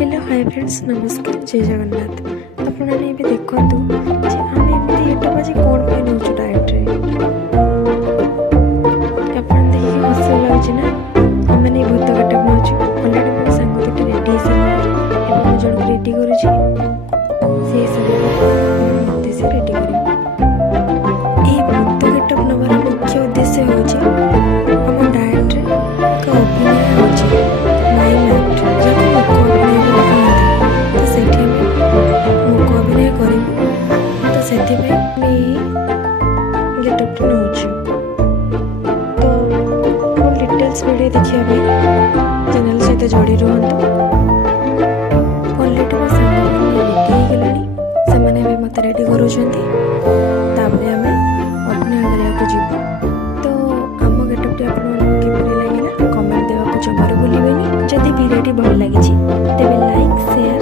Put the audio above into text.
hello hi friends नमस्कार जय जगन्नाथ आपने भी देखु जे आम एमती गेटअप आज कौन पे नौ डाएट रे आपन देखि हस लगुच ना मैंने भूत गेटअप नौ अलरेडी मो सांग दुटे रेडी एवं जन रेडी करूची से सब मते से रेडी करी ए भूत गेटअप नवर मुख्य उद्देश्य होची हम डाएट रे एक अभिनय होची माइम एक्ट जब लोक अभिनय करते तो सेठी हम लोक अभिनय करिबु तो सेठी में गेटअप नौची तो फुल डिटेल्स वीडियो देखिया पे चैनल सहित जोड़ी रहंतु ऑलरेडी मो सांग रेडी हो गेलानी से माने भी मते रेडी करूछंती तापरे हमें अभिनय करिया को जीव तो आम गेटअप टी आपन किपरि लागिला कमेंट देवा को जमार भूलिबेनी जदि वीडियो टी भल लागिछि तेबे लाइक शेयर